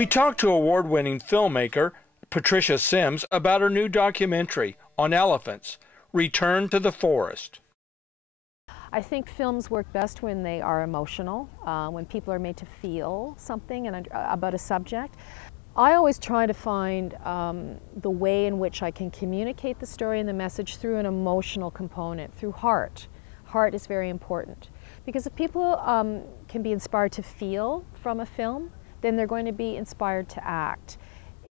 We talked to award-winning filmmaker Patricia Sims about her new documentary on elephants, Return to the Forest. I think films work best when they are emotional, when people are made to feel something about a subject. I always try to find the way in which I can communicate the story and the message through an emotional component, through heart. Heart is very important, because if people can be inspired to feel from a film, then they're going to be inspired to act.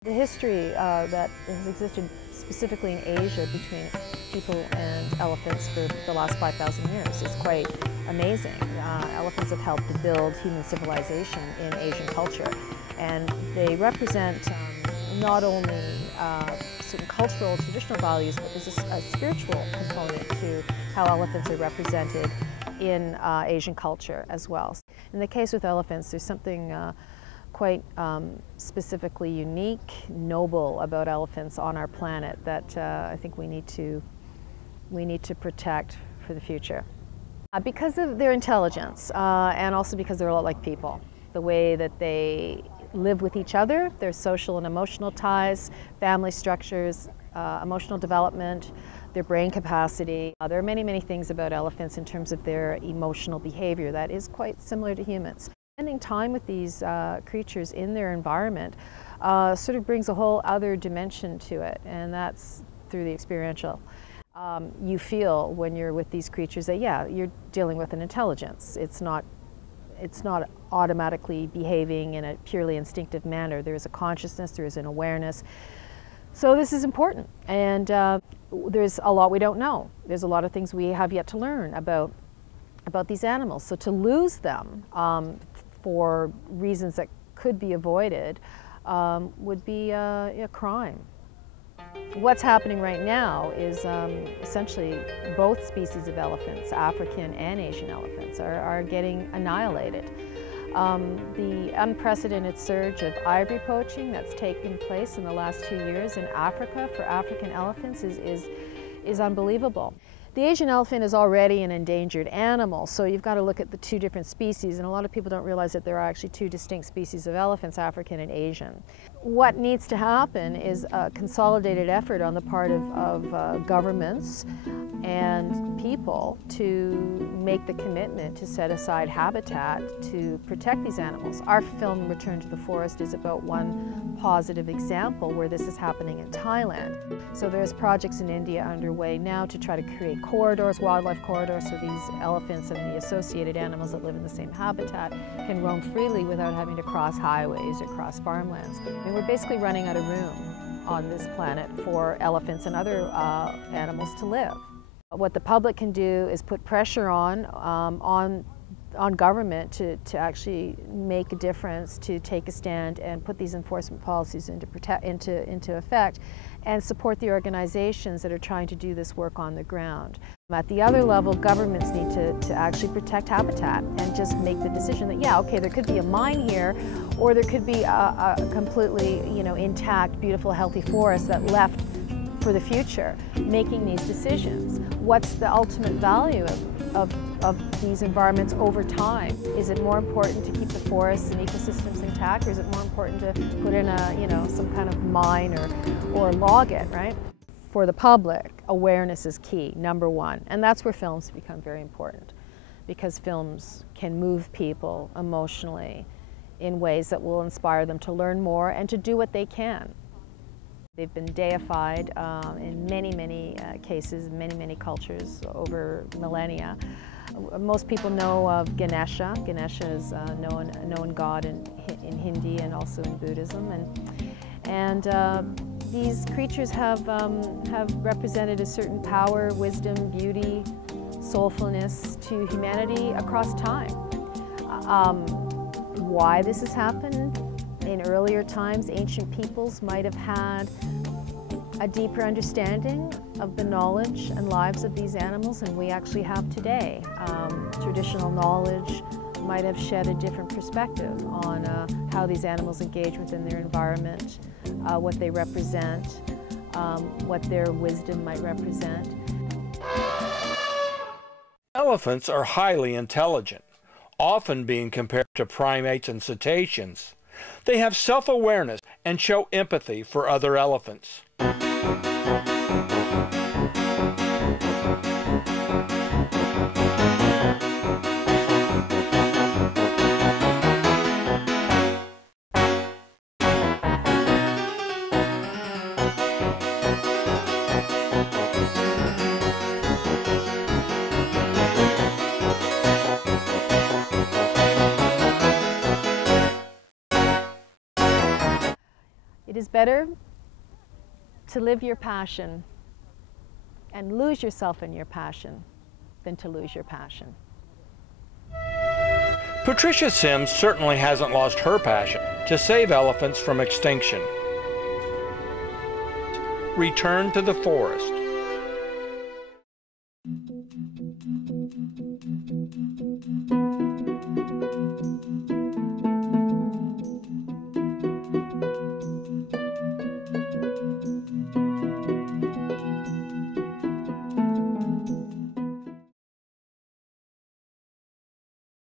The history that has existed specifically in Asia between people and elephants for the last 5,000 years is quite amazing. Elephants have helped to build human civilization in Asian culture, and they represent not only certain cultural, traditional values, but there's a spiritual component to how elephants are represented in Asian culture as well. In the case with elephants, there's something quite specifically unique, noble about elephants on our planet that I think we need to protect for the future. Because of their intelligence, and also because they're a lot like people. The way that they live with each other, their social and emotional ties, family structures, emotional development, their brain capacity. There are many, many things about elephants in terms of their emotional behavior that is quite similar to humans. Spending time with these creatures in their environment sort of brings a whole other dimension to it, and that's through the experiential. You feel when you're with these creatures that, yeah, you're dealing with an intelligence. It's not automatically behaving in a purely instinctive manner. There is a consciousness, there is an awareness. So this is important, and there's a lot we don't know. There's a lot of things we have yet to learn about these animals. So to lose them for reasons that could be avoided would be a crime. What's happening right now is essentially both species of elephants, African and Asian elephants, are getting annihilated. The unprecedented surge of ivory poaching that's taken place in the last 2 years in Africa for African elephants is unbelievable. The Asian elephant is already an endangered animal, so you've got to look at the two different species, and a lot of people don't realize that there are actually two distinct species of elephants, African and Asian. What needs to happen is a consolidated effort on the part of governments and people to make the commitment to set aside habitat to protect these animals. Our film, Return to the Forest, is about one positive example where this is happening in Thailand. So there's projects in India underway now to try to create corridors, wildlife corridors, so these elephants and the associated animals that live in the same habitat can roam freely without having to cross highways or cross farmlands. I mean, we're basically running out of room on this planet for elephants and other animals to live. What the public can do is put pressure on government to actually make a difference, to take a stand and put these enforcement policies into effect, and support the organizations that are trying to do this work on the ground. At the other level, governments need to actually protect habitat and just make the decision that, yeah, okay, there could be a mine here, or there could be a completely, intact, beautiful, healthy forest that left for the future, making these decisions. What's the ultimate value of these environments over time? Is it more important to keep the forests and ecosystems intact, or is it more important to put in some kind of mine or log it, right? For the public, awareness is key, number one, and that's where films become very important, because films can move people emotionally in ways that will inspire them to learn more and to do what they can. They've been deified in many, many cases, many cultures over millennia. Most people know of Ganesha. Ganesha is a known god in Hindi and also in Buddhism, and these creatures have represented a certain power, wisdom, beauty, soulfulness to humanity across time. Why this has happened? In earlier times, ancient peoples might have had a deeper understanding of the knowledge and lives of these animals than we actually have today. Traditional knowledge might have shed a different perspective on how these animals engage within their environment, what they represent, what their wisdom might represent. Elephants are highly intelligent, often being compared to primates and cetaceans. They have self-awareness and show empathy for other elephants. It is better to live your passion and lose yourself in your passion than to lose your passion. Patricia Sims certainly hasn't lost her passion to save elephants from extinction. Return to the forest.